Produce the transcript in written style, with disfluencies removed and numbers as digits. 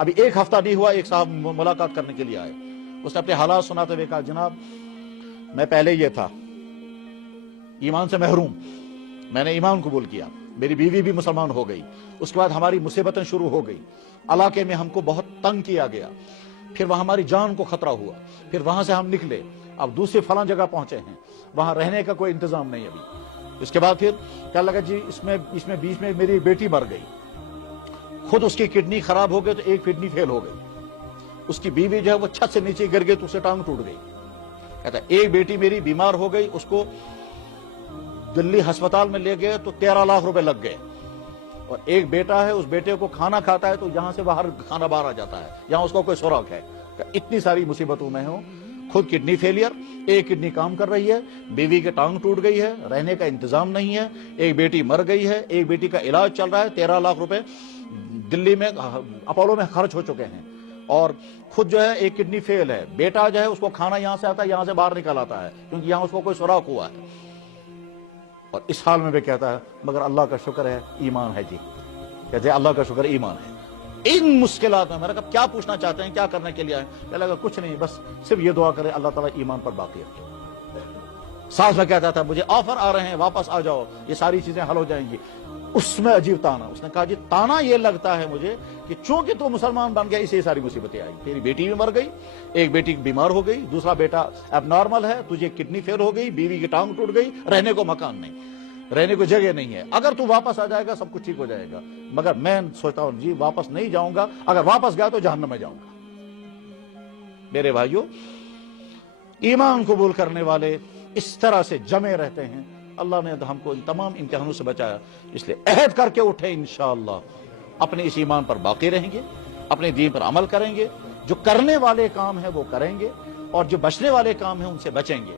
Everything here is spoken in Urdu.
ابھی ایک ہفتہ نہیں ہوا، ایک صاحب ملاقات کرنے کے لیے آئے، اس نے اپنے حالات سناتے ہوئے کہا جناب میں پہلے یہ تھا ایمان سے محروم، میں نے ایمان قبول کیا، میری بیوی بھی مسلمان ہو گئی، اس کے بعد ہماری مصیبتیں شروع ہو گئی، علاقے میں ہم کو بہت تنگ کیا گیا، پھر وہاں ہماری جان کو خطرہ ہوا، پھر وہاں سے ہم نکلے، اب دوسرے فلاں جگہ پہنچے ہیں، وہاں رہنے کا کوئی انتظام نہیں ابھی۔ اس کے بعد پھر کہنے لگا جی اس میں بیچ میں میری بیٹی مر گئی، خود اس کی کڈنی خراب ہو گئی تو ایک کڈنی فیل ہو گئی، اس کی بیوی جو ہے وہ چھت سے نیچے گر گئی تو اسے ٹانگ ٹوٹ گئی۔ کہتا ہے ایک بیٹی میری بیمار ہو گئی، اس کو دلی ہسپتال میں لے گئے تو 13 لاکھ روپے لگ گئے، اور ایک بیٹا ہے، اس بیٹے کو کھانا کھاتا ہے تو یہاں سے باہر کھانا باہر آ جاتا ہے، یہاں اس کو کوئی سراغ ہے۔ اتنی ساری مصیبتوں میں ہوں، خود کڈنی فیلئر، ایک کڈنی کام کر رہی ہے، بیوی کی ٹانگ ٹوٹ گئی ہے، رہنے کا انتظام نہیں ہے، ایک بیٹی مر گئی ہے، ایک بیٹی کا علاج چل رہا ہے، 13 لاکھ روپے دلی میں اپولو میں خرچ ہو چکے ہیں، اور خود جو ہے ایک کڈنی فیل ہے، بیٹا جو ہے اس کو کھانا یہاں سے آتا ہے، یہاں سے باہر نکل آتا ہے کیونکہ یہاں اس کو کوئی سراغ ہوا ہے، اور اس حال میں بھی کہتا ہے مگر اللہ کا شکر ہے ایمان ہے جی، کہتے ہیں اللہ کا شکر ایمان ہے۔ ان مشکلات میں میں نے کہا کیا پوچھنا چاہتے ہیں، کیا کرنے کے لیے آئے؟ کہنے لگا کچھ نہیں، بس صرف یہ دعا کرے اللہ تعالیٰ ایمان پر باقی رکھے۔ ساتھ میں کہتا تھا مجھے آفر آ رہے ہیں واپس آ جاؤ، یہ ساری چیزیں حل ہو جائیں گی۔ اس میں عجیب تانا، اس نے کہا جی تانا یہ لگتا ہے مجھے کہ چونکہ تو مسلمان بن گیا اسے یہ ساری مصیبتیں آئی، تیری بیٹی بھی مر گئی، ایک بیٹی بیمار ہو گئی، دوسرا بیٹا اب نارمل ہے، تجھے کڈنی فیل ہو گئی، بیوی کی ٹانگ ٹوٹ گئی، رہنے کو مکان نہیں، رہنے کو جگہ نہیں ہے، اگر تو واپس آ جائے گا سب کچھ ٹھیک ہو جائے گا، مگر میں سوچتا ہوں جی واپس نہیں جاؤں گا، اگر واپس گیا تو جہنم میں جاؤں گا۔ میرے بھائیوں، ایمان قبول کرنے والے اس طرح سے جمے رہتے ہیں، اللہ نے ہم کو ان تمام امتحانوں سے بچایا، اس لیے عہد کر کے اٹھے انشاءاللہ اپنے اس ایمان پر باقی رہیں گے، اپنے دین پر عمل کریں گے، جو کرنے والے کام ہیں وہ کریں گے، اور جو بچنے والے کام ہیں ان سے بچیں گے۔